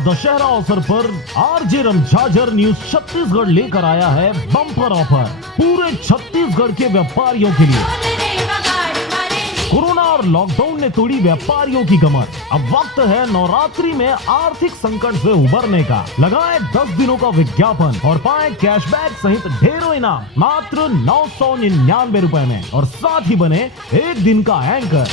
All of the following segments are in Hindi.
दशहरा अवसर पर आरजे रमझाझर न्यूज छत्तीसगढ़ लेकर आया है बम्पर ऑफर पूरे छत्तीसगढ़ के व्यापारियों के लिए। कोरोना और लॉकडाउन ने तोड़ी व्यापारियों की कमर। अब वक्त है नवरात्रि में आर्थिक संकट से उबरने का। लगाएं 10 दिनों का विज्ञापन और पाएं कैशबैक सहित ढेरों इनाम मात्र 999 रुपए में, और साथ ही बने एक दिन का एंकर।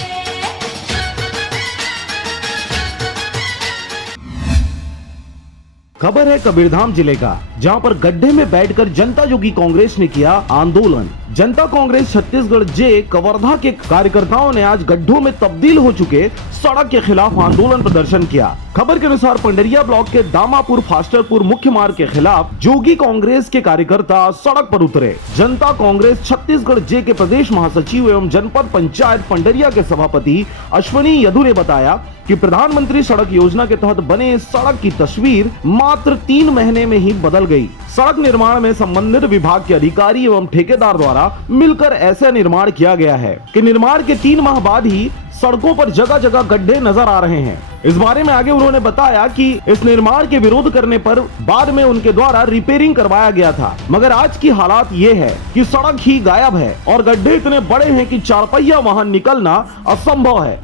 खबर है कबीरधाम जिले का, जहां पर गड्ढे में बैठकर जनता जोगी कांग्रेस ने किया आंदोलन। जनता कांग्रेस छत्तीसगढ़ जे कवर्धा के कार्यकर्ताओं ने आज गड्ढों में तब्दील हो चुके सड़क के खिलाफ आंदोलन प्रदर्शन किया। खबर के अनुसार पंडरिया ब्लॉक के दामापुर फास्टरपुर मुख्य मार्ग के खिलाफ जोगी कांग्रेस के कार्यकर्ता सड़क पर उतरे। जनता कांग्रेस छत्तीसगढ़ जे के प्रदेश महासचिव एवं जनपद पंचायत पंडरिया के सभापति अश्वनी यदु ने बताया कि प्रधानमंत्री सड़क योजना के तहत बने इस सड़क की तस्वीर मात्र 3 महीने में ही बदल गई। सड़क निर्माण में संबंधित विभाग के अधिकारी एवं ठेकेदार द्वारा मिलकर ऐसा निर्माण किया गया है कि निर्माण के 3 माह बाद ही सड़कों पर जगह जगह गड्ढे नजर आ रहे हैं। इस बारे में आगे उन्होंने बताया कि इस निर्माण के विरोध करने पर बाद में उनके द्वारा रिपेयरिंग करवाया गया था, मगर आज की हालात ये है कि सड़क ही गायब है और गड्ढे इतने बड़े हैं कि 4 पहिया वाहन निकलना असंभव है।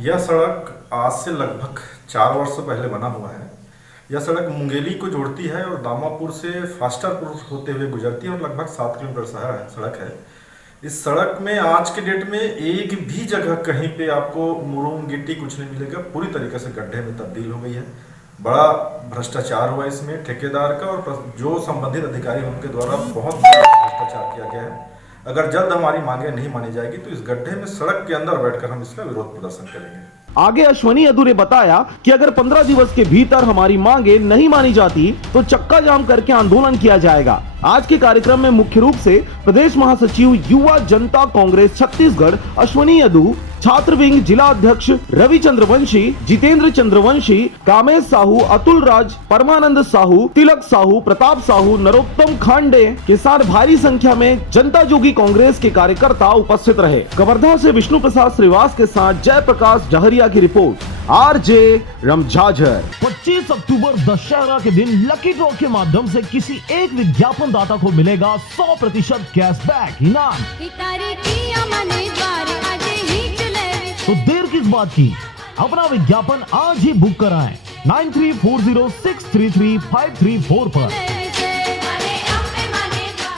यह सड़क आज से लगभग 4 वर्ष पहले बना हुआ है। यह सड़क मुंगेली को जोड़ती है और दामापुर से फास्टरपुर होते हुए गुजरती है और लगभग 7 किलोमीटर सड़क है। इस सड़क में आज के डेट में एक भी जगह कहीं पे आपको मुरूम गिट्टी कुछ नहीं मिलेगा। पूरी तरीके से गड्ढे में तब्दील हो गई है। बड़ा भ्रष्टाचार हुआ इसमें ठेकेदार का, और जो संबंधित अधिकारी उनके द्वारा बहुत भ्रष्टाचार किया गया है। अगर जल्द हमारी मांगे नहीं मानी जाएगी तो इस गड्ढे में सड़क के अंदर बैठकर हम इसका विरोध प्रदर्शन करेंगे। आगे अश्वनी यदु ने बताया कि अगर 15 दिवस के भीतर हमारी मांगे नहीं मानी जाती तो चक्का जाम करके आंदोलन किया जाएगा। आज के कार्यक्रम में मुख्य रूप से प्रदेश महासचिव युवा जनता कांग्रेस छत्तीसगढ़ अश्वनी यदु, छात्र विंग जिला अध्यक्ष रवि चंद्रवंशी, जितेंद्र चंद्रवंशी, कामेश साहू, अतुल राज, परमानंद साहू, तिलक साहू, प्रताप साहू, नरोत्तम खांडे के साथ भारी संख्या में जनता जोगी कांग्रेस के कार्यकर्ता उपस्थित रहे। कवर्धा से विष्णु प्रसाद श्रीवास के साथ जयप्रकाश डहरिया की रिपोर्ट, आरजे रमझाझर। 25 अक्टूबर दशहरा के दिन लकी ड्रॉ के माध्यम से किसी एक विज्ञापन दाता को मिलेगा 100% कैशबैक इनाम। तो देर किस बात की, अपना विज्ञापन आज ही बुक कराएं 9340633534 पर।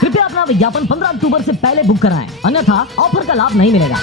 कृपया अपना विज्ञापन 15 अक्टूबर से पहले बुक कराएं, अन्यथा ऑफर का लाभ नहीं मिलेगा।